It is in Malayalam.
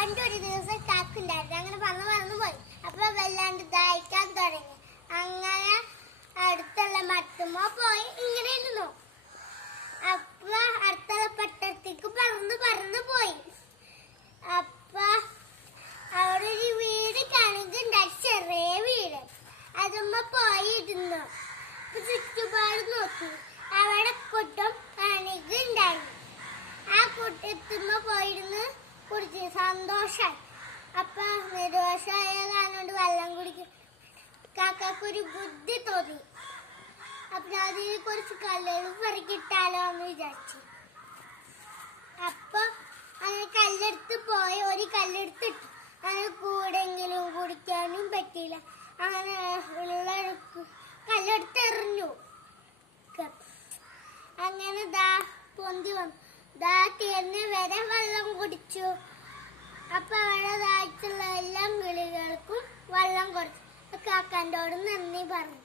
പണ്ടൊരു ദിവസം കാക്കുണ്ടായിരുന്നു. അങ്ങനെ പറന്നു പോയി. അപ്പൊ വല്ലാണ്ട് ദാഹിക്കാൻ തുടങ്ങി. അങ്ങനെ അടുത്തുള്ള മരത്തുമ്മ പോയി ഇങ്ങനെ ഇരുന്നു. അപ്പൊ അടുത്തുള്ള പട്ടത്തേക്ക് പറന്നു പോയി. അപ്പൊ അവിടെ ഒരു വീട് കാണുന്നുണ്ടായി, ചെറിയ വീട്. അതുമ്മ പോയി ഇരുന്നു. ചുറ്റുപാട് നോക്കി. അവിടെ കുട്ടം കണികുണ്ടായി. ആ കുട്ടത്തുമ്മ പോയിരുന്ന് കുടിച്ച് സന്തോഷായി. അപ്പൊ നിർദോഷായ കാരണം വെള്ളം കുടിക്കും കാക്കൊരു ബുദ്ധി തോന്നി. അപ്പൊ അതിനെ കുറച്ച് കല്ലുകൾ പെറുക്കിട്ടാലോ എന്ന് വിചാരിച്ചു. അപ്പൊ അങ്ങനെ കല്ലെടുത്ത് പോയി ഒരു കല്ലെടുത്തിട്ടു. അങ്ങനെ കൂടെങ്കിലും കുടിക്കാനും പറ്റിയില്ല. അങ്ങനെ ഉള്ള കല്ലെടുത്തെറിഞ്ഞു. അങ്ങനെ പൊന്തി വന്നു. തീർന്ന് വരെ വെള്ളം കുടിച്ചു. അപ്പൊ അവിടെ ദാഹിച്ചുള്ള എല്ലാ കിളികൾക്കും വെള്ളം കൊടുത്തു. കാക്കൻ്റോട് നന്ദി പറഞ്ഞു.